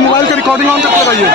Mobile का recording on करके लगाइए।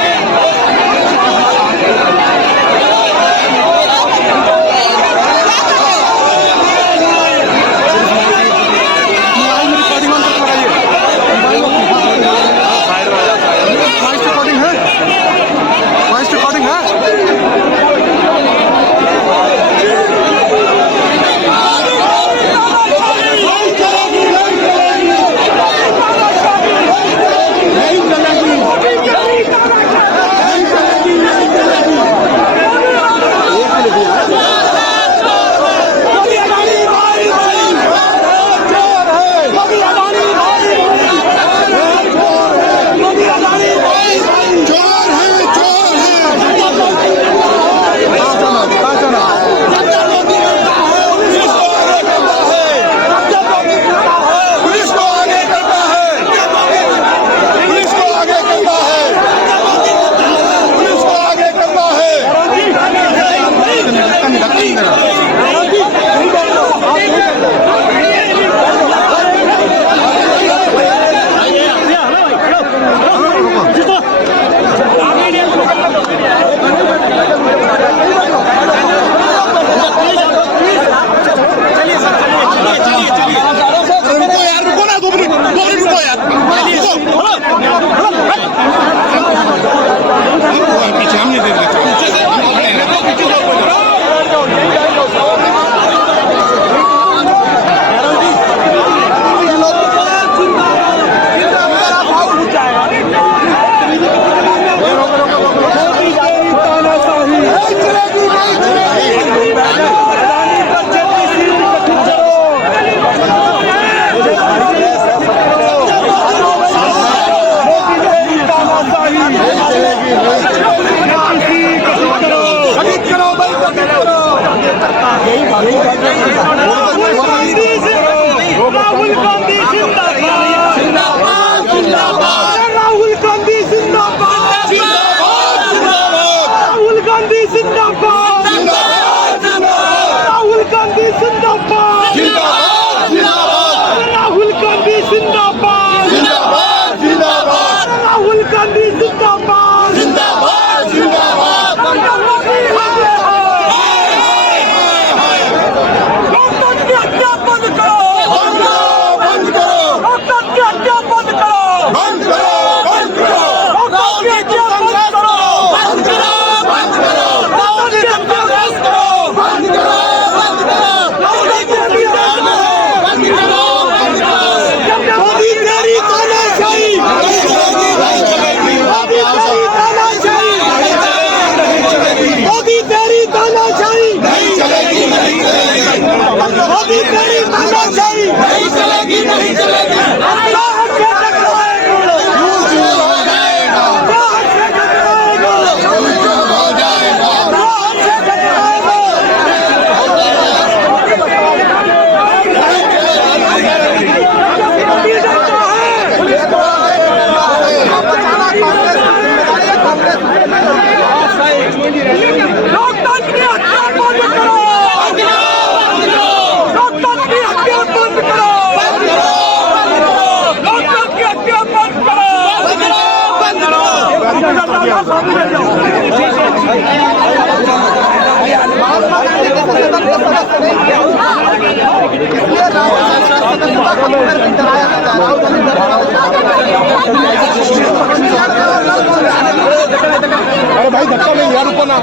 अरे भाई धक्का नहीं यार, ऊपर ना।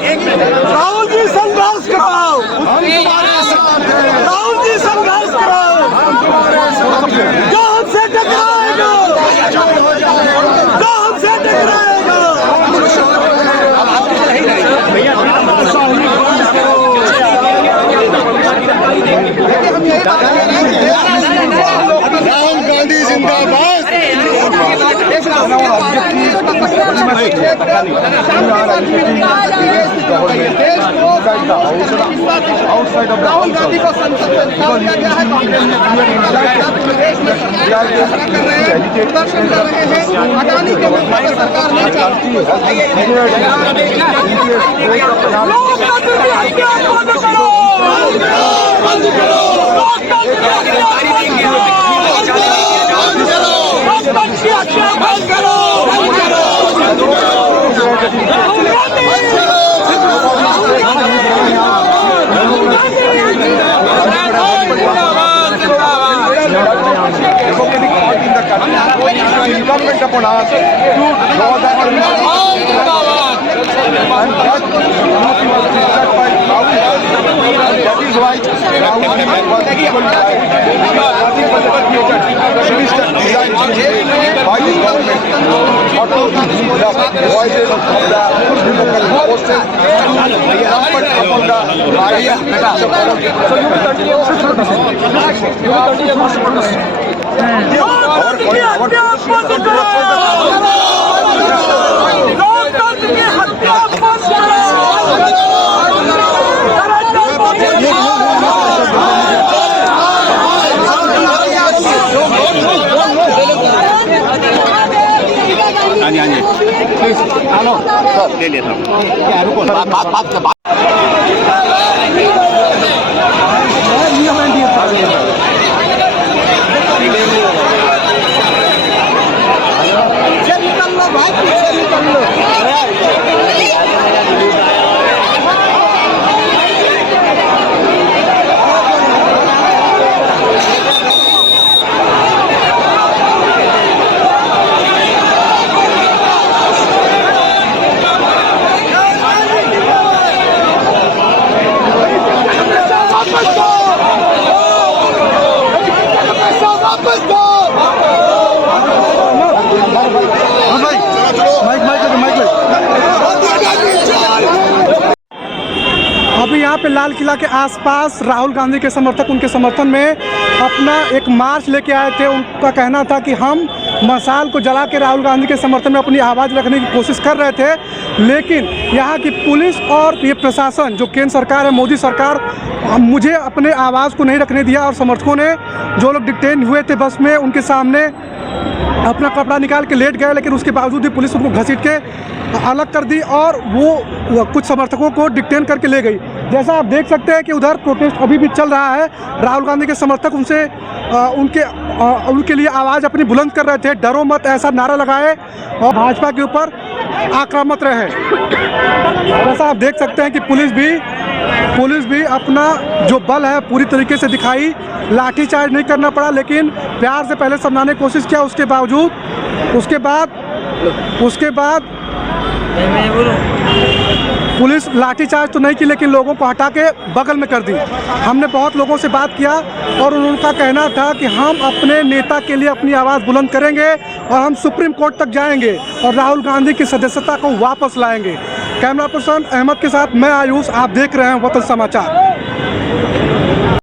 राहुल जी संघर्ष कराओ, राहुल जी संघर्ष कराओ, जो हमसे टकराएगा, जो हमसे टकराएगा। राहुल गांधी जिंदाबाद। राहुल गांधी को संसद से निकाल दिया गया है। प्रदर्शन कर रहे हैं, अडानी के मुद्दे पर सरकार नहीं चाहती। लोकतंत्र की हत्या बंद करो, बंद करो, लोकतंत्र की हत्या बंद करो। Democratic party in the country. It is incumbent upon us to draw that and that was discussed by Rahul Gandhi. That is why Rahul Gandhi was equally nothing but the sinister design by the government or to the voices of the local forces rampant upon the idea ले लेता हूँ बात अभी यहाँ पे लाल किला के आसपास राहुल गांधी के समर्थक उनके समर्थन में अपना एक मार्च लेके आए थे। उनका कहना था कि हम मशाल को जला के राहुल गांधी के समर्थन में अपनी आवाज़ रखने की कोशिश कर रहे थे, लेकिन यहाँ की पुलिस और ये प्रशासन जो केंद्र सरकार है, मोदी सरकार, मुझे अपने आवाज़ को नहीं रखने दिया और समर्थकों ने जो लोग डिटेन हुए थे बस में उनके सामने अपना कपड़ा निकाल के लेट गए, लेकिन उसके बावजूद भी पुलिस उनको घसीट के अलग कर दी और वो कुछ समर्थकों को डिटेन करके ले गई। जैसा आप देख सकते हैं कि उधर प्रोटेस्ट अभी भी चल रहा है। राहुल गांधी के समर्थक उनके लिए आवाज़ अपनी बुलंद कर रहे थे, डरो मत ऐसा नारा लगाए और भाजपा के ऊपर आक्रामक रहे। जैसा आप देख सकते हैं कि पुलिस भी अपना जो बल है पूरी तरीके से दिखाई, लाठीचार्ज नहीं करना पड़ा, लेकिन प्यार से पहले समझाने की कोशिश किया। उसके बाद पुलिस लाठीचार्ज तो नहीं की, लेकिन लोगों को हटा के बगल में कर दी। हमने बहुत लोगों से बात किया और उनका कहना था कि हम अपने नेता के लिए अपनी आवाज़ बुलंद करेंगे और हम सुप्रीम कोर्ट तक जाएंगे और राहुल गांधी की सदस्यता को वापस लाएंगे। कैमरा पर्सन अहमद के साथ मैं आयुष, आप देख रहे हैं वतन समाचार।